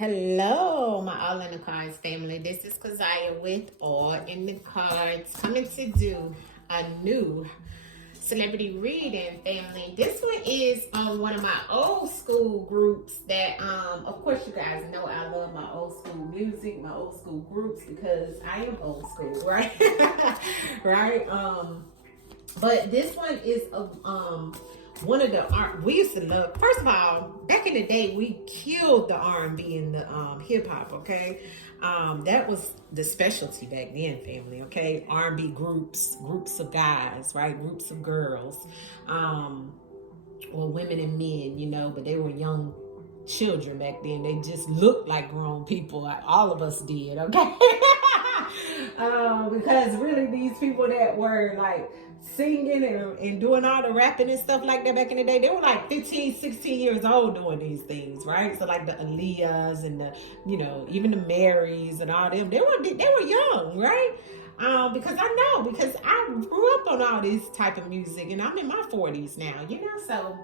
Hello, my All in the Cards family. This is Keziah with All in the Cards, coming to do a new celebrity reading, family. This one is on one of my old school groups that, of course, you guys know I love my old school music, my old school groups, because I am old school, right? Right? But this one is one of the we used to love. First of all, back in the day, we killed the R&B and the hip hop. Okay, that was the specialty back then, family. Okay, R&B groups of guys, right? Groups of girls, or women and men. You know, but they were young children back then. They just looked like grown people. All of us did. Okay, because really, these people that were like singing and doing all the rapping and stuff like that back in the day, they were like 15, 16 years old doing these things, right? So like the Aaliyahs and the, you know, even the Marys and all them, they were young, right? Because I grew up on all this type of music, and I'm in my 40s now, you know. So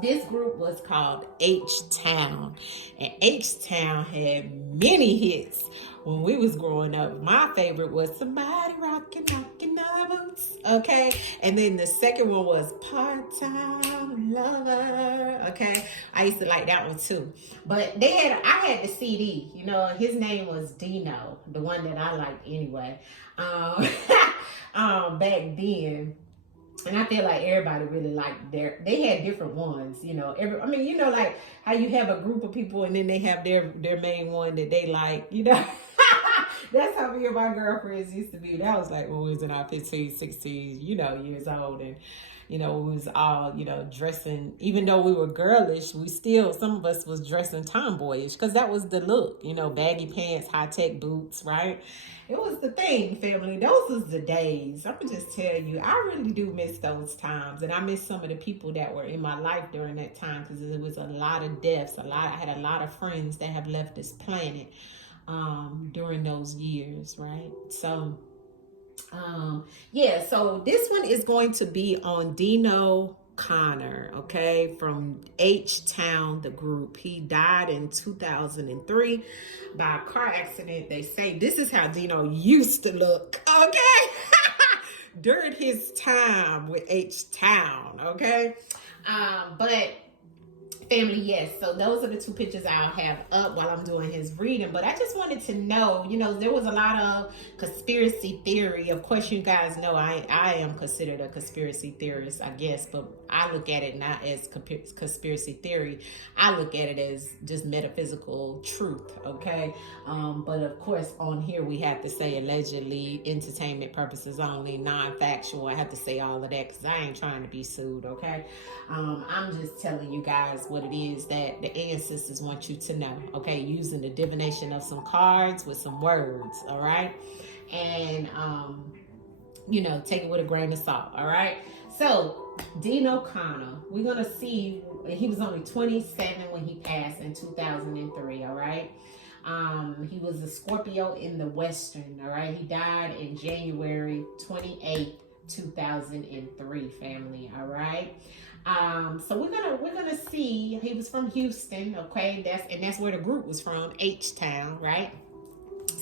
this group was called H-Town, and H-Town had many hits when we was growing up. My favorite was Somebody Rockin' My Boots, okay? And then the second one was Part-Time Lover, okay? I used to like that one too. But I had the CD, you know, his name was Dino, the one that I liked anyway, back then. And I feel like everybody really liked they had different ones, you know. You know, like how you have a group of people and then they have their main one that they like, you know. That's how me and my girlfriends used to be. That was like when we was in our 15, 16, you know, years old. And, you know, we was all, you know, dressing, even though we were girlish, some of us was dressing tomboyish, because that was the look, you know, baggy pants, high-tech boots, right? It was the thing, family. Those was the days. I'm going to just tell you, I really do miss those times. And I miss some of the people that were in my life during that time, because it was a lot of deaths. I had a lot of friends that have left this planet during those years, right? So, yeah, so this one is going to be on Dino Connor, okay, from H-Town, the group. He died in 2003 by a car accident. They say this is how Dino used to look, okay, during his time with H-Town, okay. But family, yes, so those are the two pictures I'll have up while I'm doing his reading. But I just wanted to know, you know, there was a lot of conspiracy theory. Of course, you guys know I am considered a conspiracy theorist, I guess, but I look at it not as conspiracy theory. I look at it as just metaphysical truth, okay? But of course, on here we have to say allegedly, entertainment purposes only, non-factual. I have to say all of that because I ain't trying to be sued, okay? I'm just telling you guys what it is that the ancestors want you to know, okay? Using the divination of some cards with some words, all right? And, you know, take it with a grain of salt, all right? So, Dino Connor, we're going to see, he was only 27 when he passed in 2003, all right? He was a Scorpio in the Western, all right? He died in January 28th, 2003, family, all right? So we're gonna see. He was from Houston, okay? That's where the group was from, H-Town, right?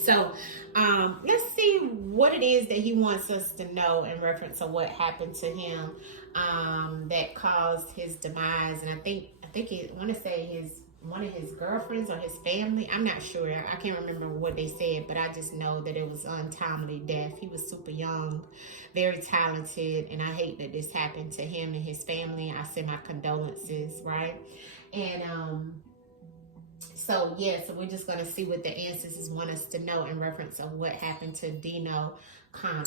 So let's see what it is that he wants us to know in reference to what happened to him that caused his demise. And I think I want to say one of his girlfriends or his family. I'm not sure. I can't remember what they said, but I just know that it was untimely death. He was super young, very talented, and I hate that this happened to him and his family. I send my condolences, right? And so yeah, so we're just gonna see what the ancestors want us to know in reference of what happened to Dino Connor.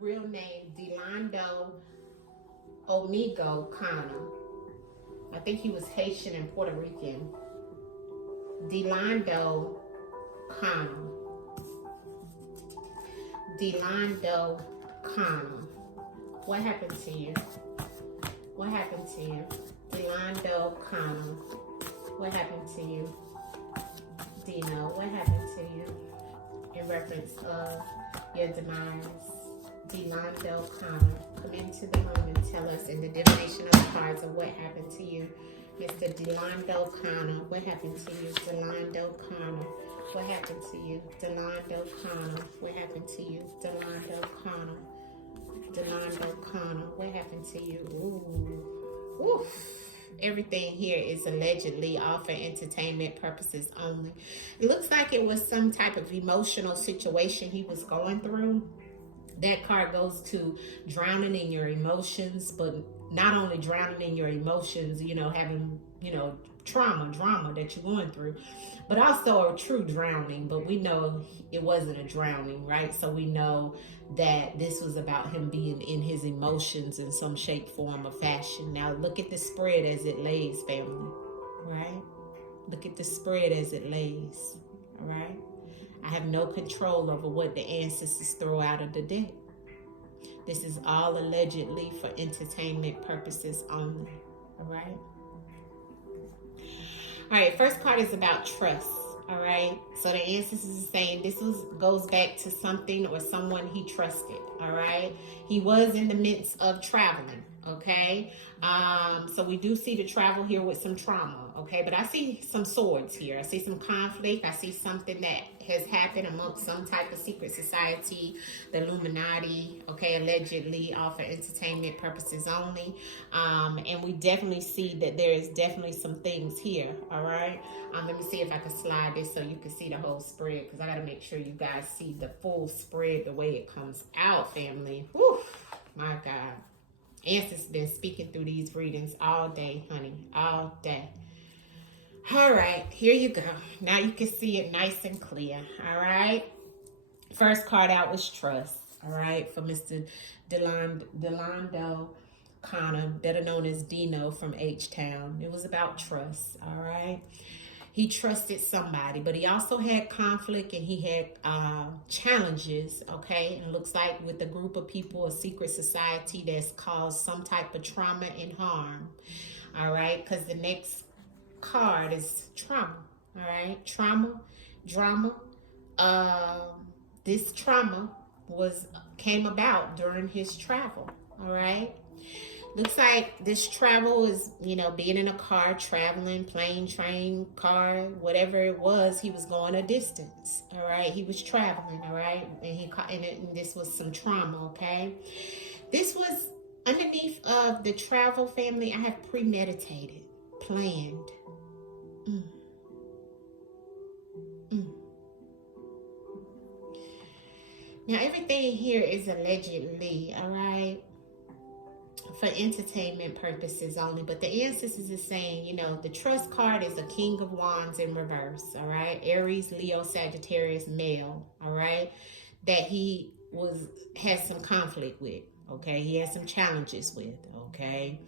Real name, Delando Omigo Connor. I think he was Haitian and Puerto Rican. Delando Connor. Delando Connor. What happened to you? What happened to you? Delando Connor. What happened to you? Dino, what happened to you in reference of your demise? Delando Connor, come into the room and tell us in the divination of the cards of what happened to you. Mr. Delando Connor, what happened to you? Delando Connor, what happened to you? Delando Connor, what happened to you? Delando Connor, Delando Connor, what happened to you? Ooh, oof. Everything here is allegedly all for entertainment purposes only. It looks like it was some type of emotional situation he was going through. That card goes to drowning in your emotions, but not only drowning in your emotions, you know, having, you know, drama that you're going through, but also a true drowning. But we know it wasn't a drowning, right? So we know that this was about him being in his emotions in some shape, form, or fashion. Now look at the spread as it lays, family, right? Look at the spread as it lays, all right? I have no control over what the ancestors throw out of the deck. This is all allegedly for entertainment purposes only, all right? All right, first card is about trust, all right? So the ancestors are saying this goes back to something or someone he trusted, all right? He was in the midst of traveling, okay? So we do see the travel here with some trauma, okay? But I see some swords here. I see some conflict. I see something that has happened amongst some type of secret society, the Illuminati, okay, allegedly, all for entertainment purposes only. And we definitely see that there is definitely some things here, all right? Let me see if I can slide this so you can see the whole spread, because I got to make sure you guys see the full spread the way it comes out, family. Whew, my God. Ancestors been speaking through these readings all day, honey, all day. All right, here you go. Now you can see it nice and clear, all right? First card out was trust, all right, for Mr. Delando Connor, better known as Dino from H-Town. It was about trust, all right? He trusted somebody, but he also had conflict and he had challenges, okay? And it looks like with a group of people, a secret society that's caused some type of trauma and harm, all right? Because the next card is trauma, all right? Trauma, drama. This trauma came about during his travel, all right? Looks like this travel is, you know, being in a car, traveling, plane, train, car, whatever it was, he was going a distance, all right? He was traveling, all right? And this was some trauma, okay? This was underneath of the travel, family. I have premeditated, planned. Now, everything here is allegedly, all right? For entertainment purposes only, but the ancestors is saying, you know, the trust card is a King of Wands in reverse, all right? Aries, Leo, Sagittarius, male, all right? That he has some conflict with, okay? He has some challenges with, okay?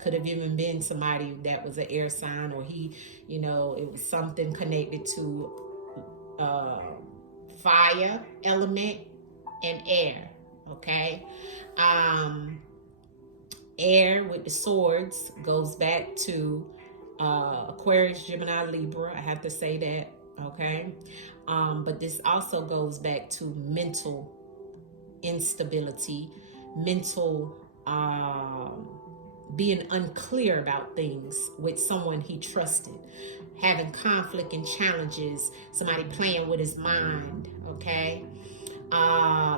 Could have even been somebody that was an air sign, or he, you know, it was something connected to fire element and air, okay? Air with the swords goes back to Aquarius, Gemini, Libra. I have to say that, okay? But this also goes back to mental instability, mental being unclear about things with someone he trusted, having conflict and challenges, somebody playing with his mind, okay?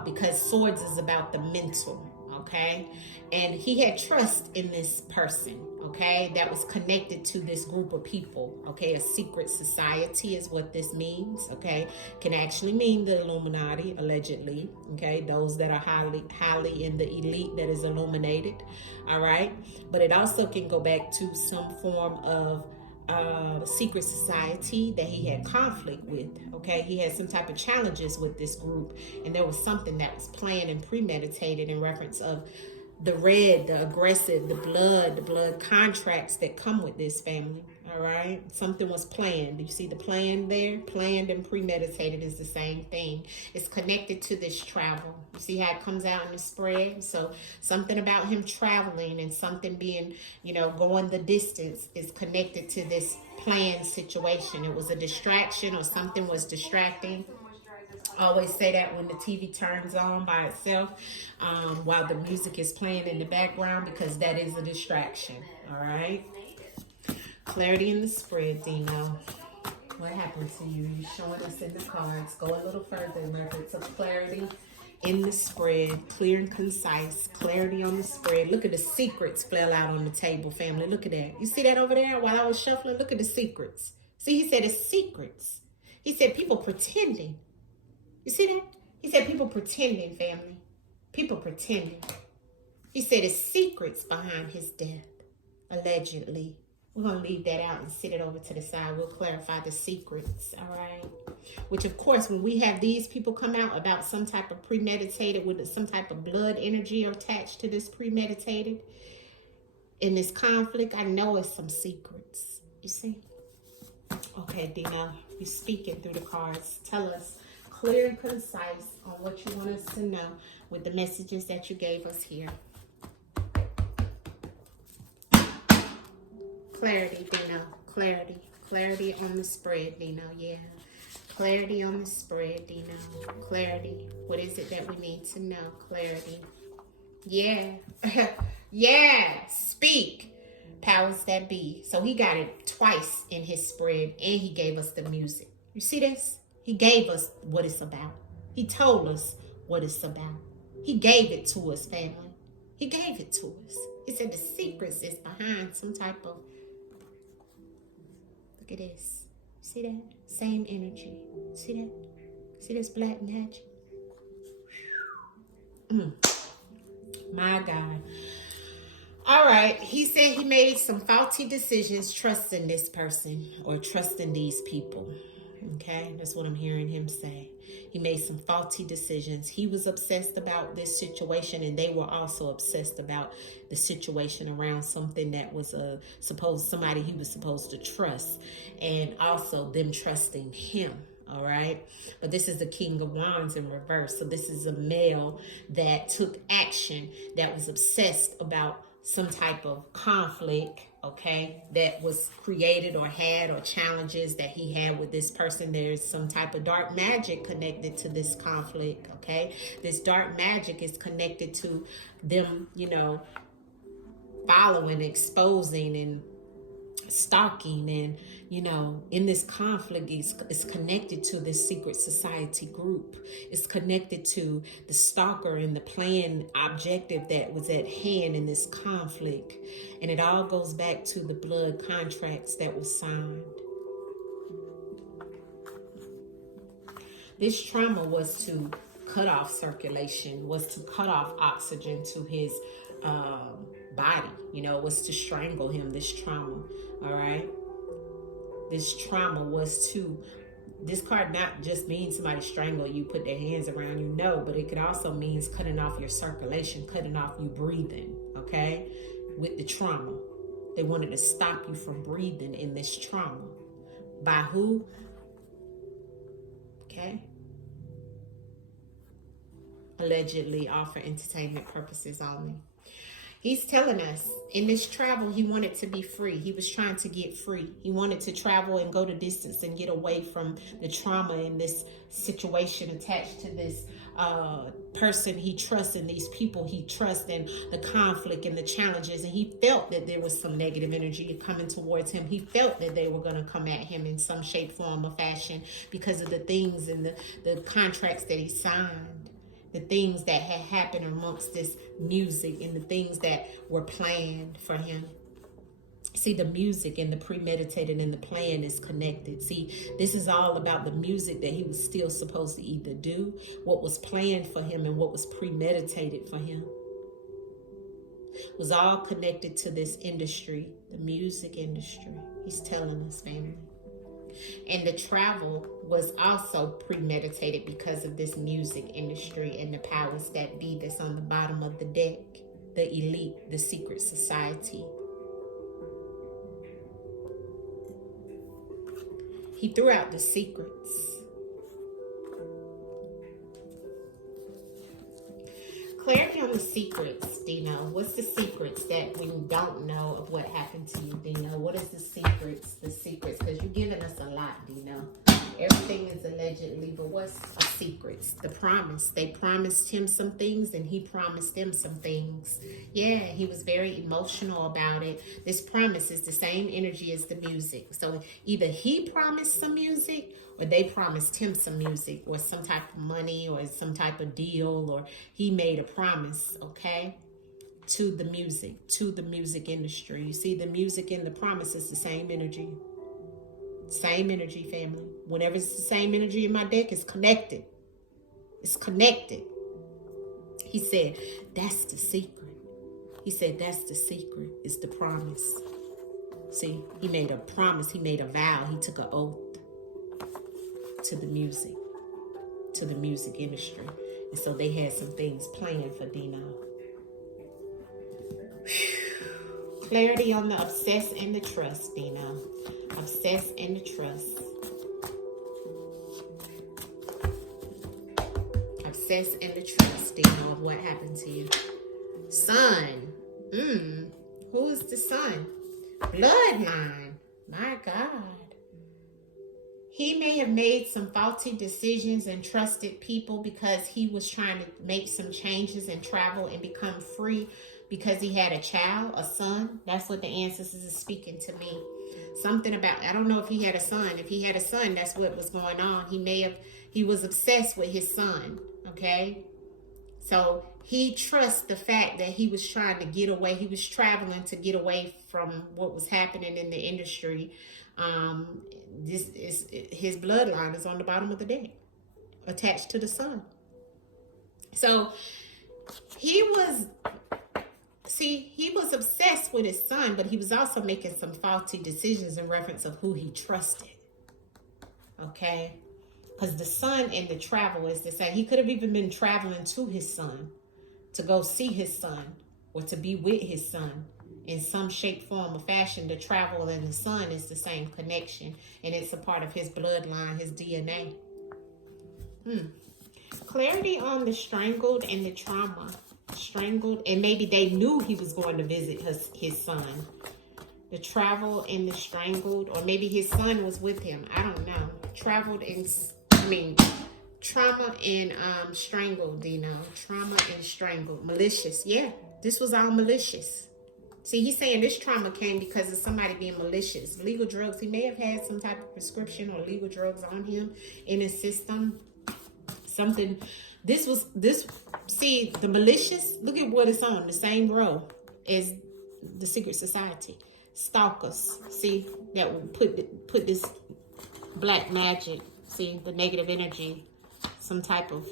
Because swords is about the mental, okay? And he had trust in this person, okay, that was connected to this group of people, okay? A secret society is what this means, okay? Can actually mean the Illuminati, allegedly, okay? Those that are highly in the elite that is illuminated, all right? But it also can go back to some form of secret society that he had conflict with, okay? He had some type of challenges with this group, and there was something that was planned and premeditated in reference of the red, the aggressive, the blood contracts that come with this, family, All right. Something was planned. You see the plan there? Planned and premeditated is the same thing. It's connected to this travel. You see how it comes out in the spread? So something about him traveling and something being, going the distance is connected to this planned situation. It was a distraction or something was distracting. I always say that when the TV turns on by itself, while the music is playing in the background, because that is a distraction. All right. Clarity in the spread, Dino. What happened to you? You're showing us in the cards. Go a little further in reference of clarity in the spread. Clear and concise. Clarity on the spread. Look at the secrets fell out on the table, family. Look at that. You see that over there while I was shuffling? Look at the secrets. See, he said it's secrets. He said people pretending. You see that? He said people pretending, family. People pretending. He said it's secrets behind his death, allegedly. We're going to leave that out and sit it over to the side. We'll clarify the secrets, all right? Which, of course, when we have these people come out about some type of premeditated, with some type of blood energy attached to this premeditated, in this conflict, I know it's some secrets. You see? Okay, Dino, you're speaking through the cards. Tell us, clear and concise, on what you want us to know with the messages that you gave us here. Clarity, Dino. Clarity. Clarity on the spread, Dino. Yeah. Clarity on the spread, Dino. Clarity. What is it that we need to know? Clarity. Yeah. Yeah. Speak. Powers that be. So he got it twice in his spread, and he gave us the music. You see this? He gave us what it's about. He told us what it's about. He gave it to us, family. He gave it to us. He said the secrets is behind some type of... Look at this. See that? Same energy. See that? See this black magic? My God. All right. He said he made some faulty decisions trusting this person or trusting these people. Okay, that's what I'm hearing him say. He made some faulty decisions. He was obsessed about this situation, and they were also obsessed about the situation around something that was somebody he was supposed to trust, and also them trusting him. All right, but this is the King of Wands in reverse. So this is a male that took action, that was obsessed about some type of conflict, okay, that was created or had, or challenges that he had with this person. There's some type of dark magic connected to this conflict, okay? This dark magic is connected to them, following, exposing, and stalking, and in this conflict is connected to this secret society group. It's connected to the stalker and the planned objective that was at hand in this conflict, and it all goes back to the blood contracts that were signed. This trauma was to cut off circulation, was to cut off oxygen to his body, was to strangle him. This trauma, all right? This trauma was to, this card not just means somebody strangle you, put their hands around you, no, but it could also means cutting off your circulation, cutting off you breathing, okay? With the trauma. They wanted to stop you from breathing in this trauma. By who? Okay? Allegedly, all for entertainment purposes only. He's telling us in this travel, he wanted to be free. He was trying to get free. He wanted to travel and go the distance and get away from the trauma in this situation attached to this person he trusts and these people he trusts and the conflict and the challenges. And he felt that there was some negative energy coming towards him. He felt that they were going to come at him in some shape, form, or fashion because of the things and the contracts that he signed. The things that had happened amongst this music and the things that were planned for him. See, the music and the premeditated and the plan is connected. See, this is all about the music that he was still supposed to either do, what was planned for him and what was premeditated for him. It was all connected to this industry, the music industry. He's telling us, family. And the travel was also premeditated because of this music industry and the powers that be that's on the bottom of the deck, the elite, the secret society. He threw out the secrets. Clarity on the secrets, Dino. What's the secrets that we don't know of what happened to you, Dino? What is the secrets? The secrets, because you're giving us a lot, Dino. Everything is allegedly, but what's the secrets? The promise. They promised him some things and he promised them some things. Yeah, he was very emotional about it. This promise is the same energy as the music. So either he promised some music or they promised him some music or some type of money or some type of deal, or he made a promise, okay, to the music industry. You see, the music and the promise is the same energy. Same energy, family. Whenever it's the same energy in my deck, it's connected. It's connected. He said, that's the secret. He said, that's the secret. It's the promise. See, he made a promise. He made a vow. He took an oath to the music industry. And so they had some things planned for Dino. Clarity on the obsess and the trust, Dino. Obsess and the trust. Obsess and the trust, Dino, of what happened to you. Sun. Who is the sun? Bloodline. My God. He may have made some faulty decisions and trusted people because he was trying to make some changes and travel and become free because he had a child, a son. That's what the ancestors is speaking to me. Something about, I don't know if he had a son. If he had a son, that's what was going on. He was obsessed with his son, okay? So he trusts the fact that he was trying to get away. He was traveling to get away from what was happening in the industry. This is his bloodline is on the bottom of the deck, attached to the sun. So he was obsessed with his son, but he was also making some faulty decisions in reference of who he trusted. Okay? Because the son and the travel is the same. He could have even been traveling to his son to go see his son or to be with his son in some shape, form, or fashion. The travel and the son is the same connection, and it's a part of his bloodline, his DNA. Clarity on the strangled and the trauma. Strangled, and maybe they knew he was going to visit his son. The travel and the strangled, or maybe his son was with him. I don't know. Traveled and, trauma and strangled, Dino. Trauma and strangled. Malicious. Yeah, this was all malicious. See, he's saying this trauma came because of somebody being malicious. Legal drugs. He may have had some type of prescription or legal drugs on him in his system. Something. See, the malicious, look at what it's on. The same row as the secret society. Stalkers. See, that will put this black magic. See, the negative energy. Some type of,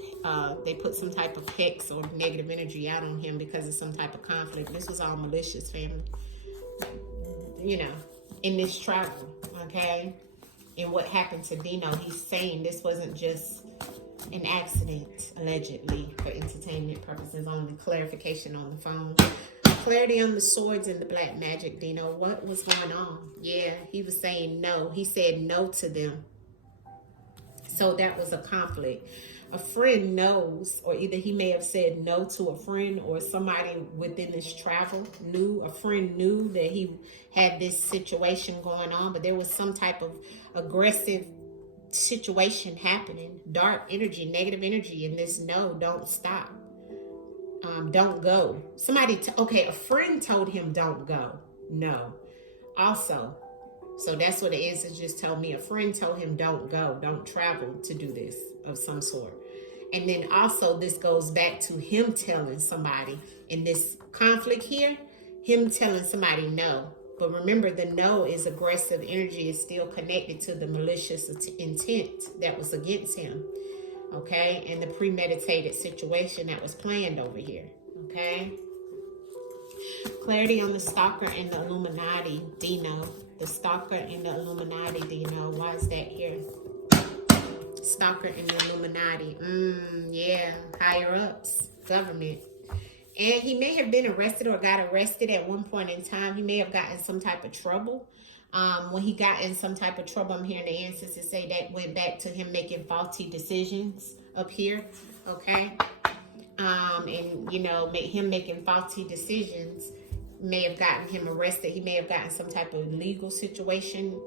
they put some type of hex or negative energy out on him because of some type of conflict. This was all malicious, family. You know, in this travel, okay? And what happened to Dino, he's saying this wasn't just an accident, allegedly, for entertainment purposes only. Clarification on the phone. Clarity on the swords and the black magic, Dino. What was going on? Yeah, he was saying no. He said no to them. So that was a conflict. A friend knows, or either he may have said no to a friend, or somebody within this travel knew, a friend knew that he had this situation going on, but there was some type of aggressive situation happening, dark energy, negative energy, and this no, don't stop, don't go. A friend told him don't go. No. Also, so that's what the answers just told me. A friend told him don't go, don't travel to do this of some sort. And then also this goes back to him telling somebody in this conflict here, him telling somebody no. But remember, the no is aggressive energy, is still connected to the malicious intent that was against him. Okay? And the premeditated situation that was planned over here. Okay? Clarity on the stalker and the Illuminati, Dino. The stalker and the Illuminati, Dino. Why is that here? Stalker and the Illuminati. Yeah. Higher ups. Government. And he may have been arrested or got arrested at one point in time. He may have gotten some type of trouble. When he got in some type of trouble, I'm hearing the ancestors say that went back to him making faulty decisions up here, okay? And, you know, him making faulty decisions may have gotten him arrested. He may have gotten some type of legal situation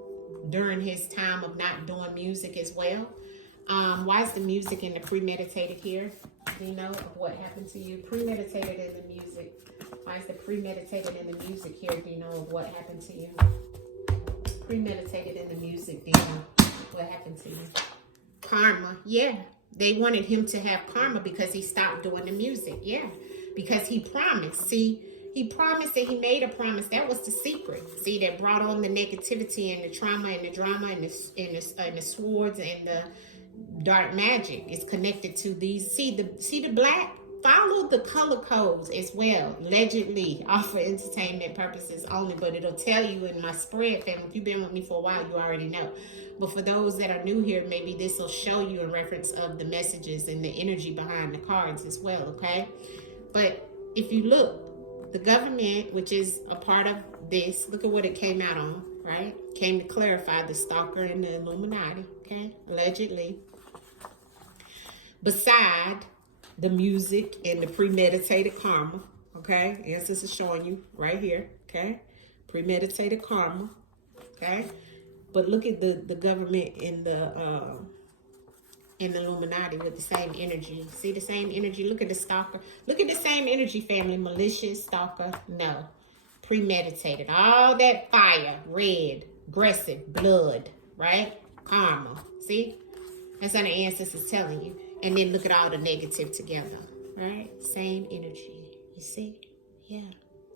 during his time of not doing music as well. Why is the music and the premeditated here? Do you know of what happened to you? Premeditated in the music. Why is the premeditated in the music here? Do you know of what happened to you? Premeditated in the music. Do you know what happened to you? Karma. Yeah. They wanted him to have karma because he stopped doing the music. Yeah. Because he promised. See, he promised and he made a promise. That was the secret. See, that brought on the negativity and the trauma and the drama and the swords and the dark magic. Is connected to these. See the black. Follow the color codes as well. Allegedly, all for entertainment purposes only. But it'll tell you in my spread, family. If you've been with me for a while, you already know. But for those that are new here, maybe this will show you in reference of the messages and the energy behind the cards as well, okay? But if you look, the government, which is a part of this, look at what it came out on, right? Came to clarify the stalker and the Illuminati, okay? Allegedly. Beside the music and the premeditated karma, okay? Answers is showing you right here, okay? Premeditated karma, okay? But look at the government in the Illuminati with the same energy. See the same energy? Look at the stalker. Look at the same energy, family. Malicious, stalker, no. Premeditated. All that fire, red, aggressive, blood, right? Karma. See? That's how the ancestors telling you. And then look at all the negative together, right? Same energy. You see? Yeah.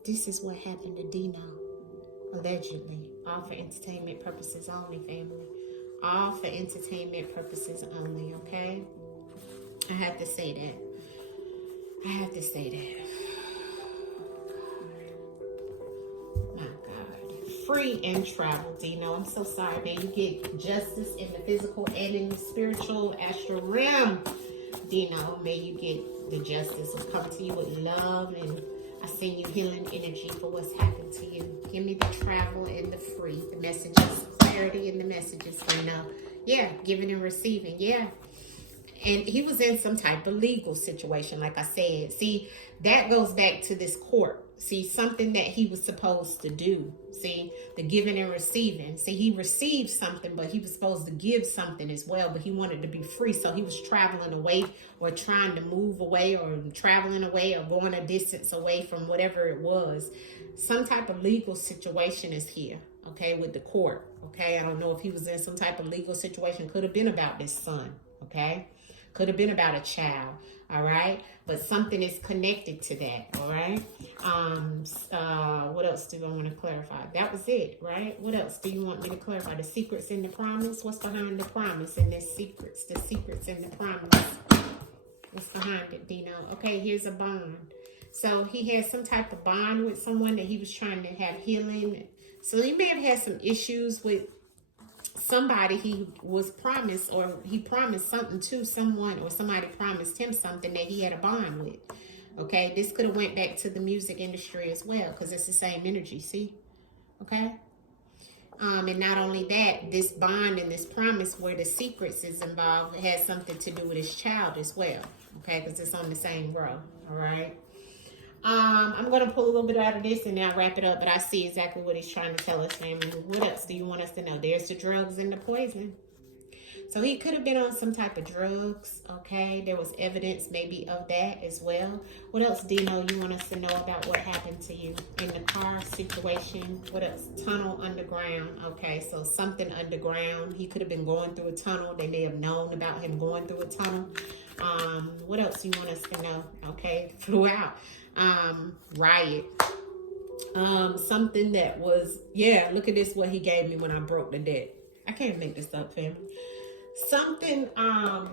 This is what happened to Dino. Allegedly. All for entertainment purposes only, family. All for entertainment purposes only, okay? I have to say that. I have to say that. My God. Free and travel, Dino. I'm so sorry, man. You get justice in the physical and in the spiritual astral realm. Dino, may you get the justice will come to you with love, and I send you healing energy for what's happened to you. Give me the travel and the free, the messages, clarity and the messages, and yeah, giving and receiving, yeah. And he was in some type of legal situation, like I said. See, that goes back to this court. See, something that he was supposed to do. See, the giving and receiving. See, he received something, but he was supposed to give something as well, but he wanted to be free. So he was traveling away or trying to move away or traveling away or going a distance away from whatever it was. Some type of legal situation is here, okay, with the court, okay? I don't know if he was in some type of legal situation. Could have been about this son, okay? Could have been about a child, all right? But something is connected to that, all right? What else do I want to clarify? That was it, right? What else do you want me to clarify? The secrets in the promise? What's behind the promise and the secrets? The secrets in the promise. What's behind it, Dino? Okay, here's a bond. So he had some type of bond with someone that he was trying to have healing. So he may have had some issues with somebody he was promised, or he promised something to someone, or somebody promised him something that he had a bond with. Okay, this could have went back to the music industry as well, because it's the same energy, see? Okay? And not only that, this bond and this promise where the secrets is involved, it has something to do with his child as well. Okay, because it's on the same row. All right? I'm going to pull a little bit out of this and then I'll wrap it up, but I see exactly what he's trying to tell us, family. What else do you want us to know? There's the drugs and the poison. So he could have been on some type of drugs, okay? There was evidence maybe of that as well. What else, Dino, you want us to know about what happened to you in the car situation? What else? Tunnel underground, okay? So something underground. He could have been going through a tunnel. They may have known about him going through a tunnel. What else do you want us to know? Okay, flew out. Riot. Something that was, yeah, look at this, what he gave me when I broke the debt. I can't make this up, family. Something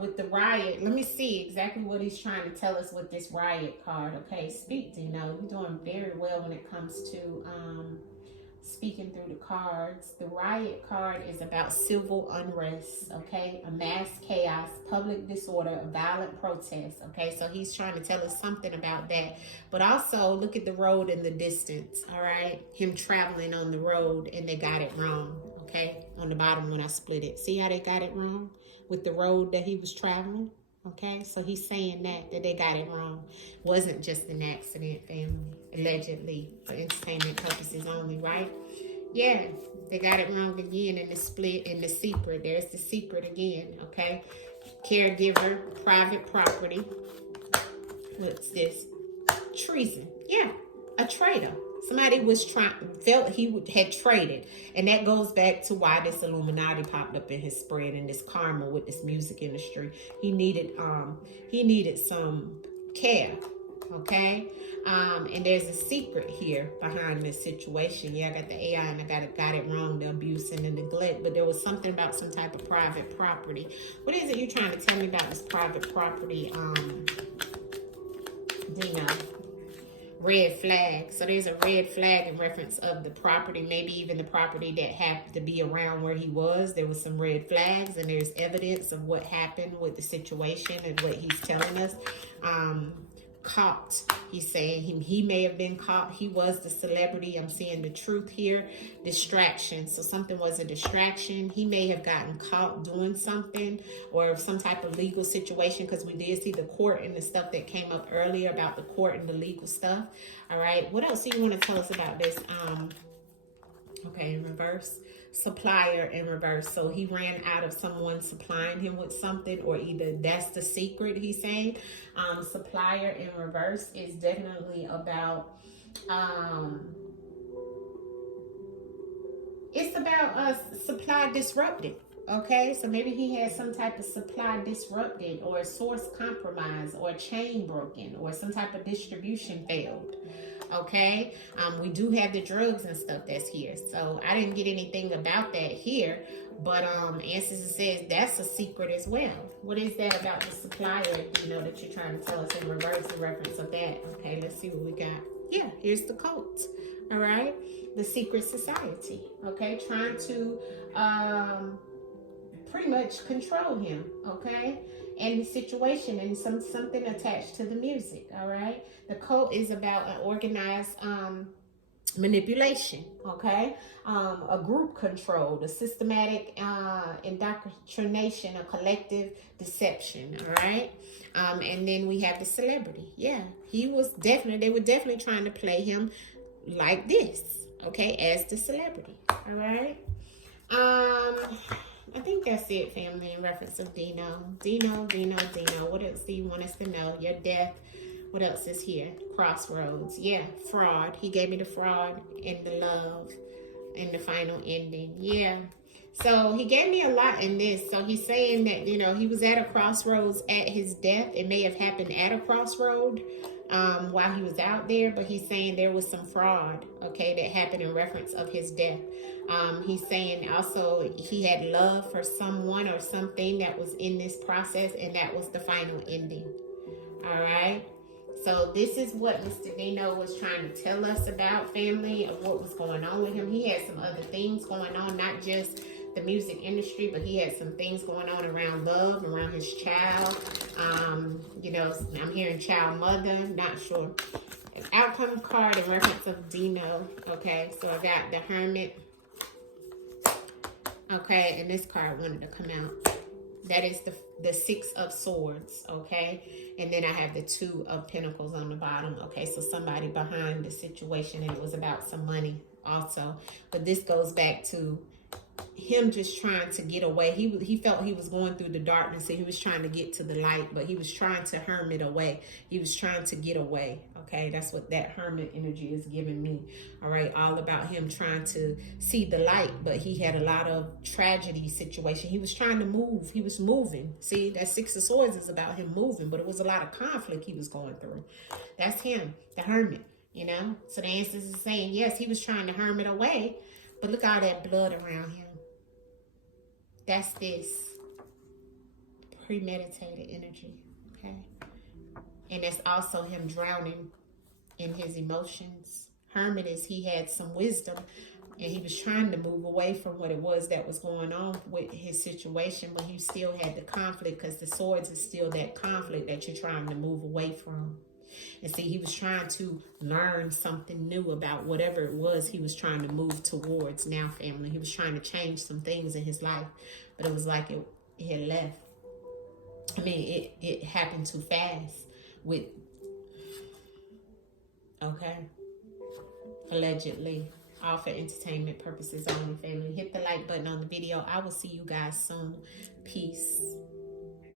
with the riot. Let me see exactly what he's trying to tell us with this riot card. Okay, speak, Dino. You're doing very well when it comes to speaking through the cards. The Riot card is about civil unrest, okay? A mass chaos, public disorder, a violent protest, okay? So he's trying to tell us something about that. But also, look at the road in the distance, all right? Him traveling on the road, and they got it wrong, okay? On the bottom when I split it. See how they got it wrong with the road that he was traveling? Okay, so he's saying that they got it wrong. Wasn't just an accident, family. Allegedly, for entertainment purposes only, right? Yeah, they got it wrong again in the split, in the secret. There's the secret again, okay? Caregiver, private property. What's this? Treason. Yeah, a traitor. Somebody felt he had traded. And that goes back to why this Illuminati popped up in his spread and this karma with this music industry. He needed some care. Okay? And there's a secret here behind this situation. Yeah, I got the AI and I got it wrong, the abuse and the neglect. But there was something about some type of private property. What is it you're trying to tell me about this private property, Dino? Red flag. So there's a red flag in reference of the property, maybe even the property that happened to be around where he was. There was some red flags, and there's evidence of what happened with the situation and what he's telling us. Caught. He's saying he may have been caught. He was the celebrity. I'm seeing the truth here. Distraction. So something was a distraction. He may have gotten caught doing something or some type of legal situation, because we did see the court and the stuff that came up earlier about the court and the legal stuff. All right. What else do you want to tell us about this? Okay, in reverse. Supplier in reverse. So he ran out of someone supplying him with something, or either that's the secret he's saying. Supplier in reverse is definitely about it's about supply disrupted. Okay, so maybe he had some type of supply disrupted, or a source compromised, or a chain broken, or some type of distribution failed. Okay, we do have the drugs and stuff that's here, so I didn't get anything about that here, but Ancestor says that's a secret as well. What is that about the supplier, that you're trying to tell us in reverse, in reference of that? Okay, let's see what we got. Yeah, here's the cult. All right, the secret society. Okay, trying to pretty much control him. Okay, and the situation, and something attached to the music. All right, the cult is about an organized manipulation. Okay, a group control, a systematic indoctrination, a collective deception. All right, and then we have the celebrity. Yeah, they were definitely trying to play him like this. Okay, as the celebrity. All right. I think that's it, family, in reference of Dino. Dino. What else do you want us to know? Your death. What else is here? Crossroads. Yeah, fraud. He gave me the fraud and the love and the final ending. Yeah. So he gave me a lot in this. So he's saying that, he was at a crossroads at his death. It may have happened at a crossroad while he was out there, but he's saying there was some fraud, okay, that happened in reference of his death. He's saying also he had love for someone or something that was in this process, and that was the final ending. All right. So this is what Mr. Dino was trying to tell us about, family, of what was going on with him. He had some other things going on, not just the music industry, but he had some things going on around love, around his child. I'm hearing child mother, not sure. An outcome card in reference of Dino. Okay, so I got the Hermit. Okay, and this card wanted to come out. That is the Six of Swords, okay? And then I have the Two of Pentacles on the bottom, okay? So somebody behind the situation, and it was about some money also. But this goes back to him just trying to get away. He felt he was going through the darkness, and he was trying to get to the light, but he was trying to hermit away. He was trying to get away, okay? That's what that hermit energy is giving me, all right? All about him trying to see the light, but he had a lot of tragedy situation. He was trying to move. He was moving. See, that Six of Swords is about him moving, but it was a lot of conflict he was going through. That's him, the hermit, So the Ancestors is saying, yes, he was trying to hermit away, but look at all that blood around him. That's this premeditated energy, okay? And that's also him drowning in his emotions. Hermit is he had some wisdom And he was trying to move away from what it was that was going on with his situation, but he still had the conflict, because the swords is still that conflict that you're trying to move away from. And see, he was trying to learn something new about whatever it was he was trying to move towards now, family. He was trying to change some things in his life, but it was like it had left. I mean, it happened too fast with, okay, allegedly. All for entertainment purposes only, family. Hit the like button on the video. I will see you guys soon. Peace.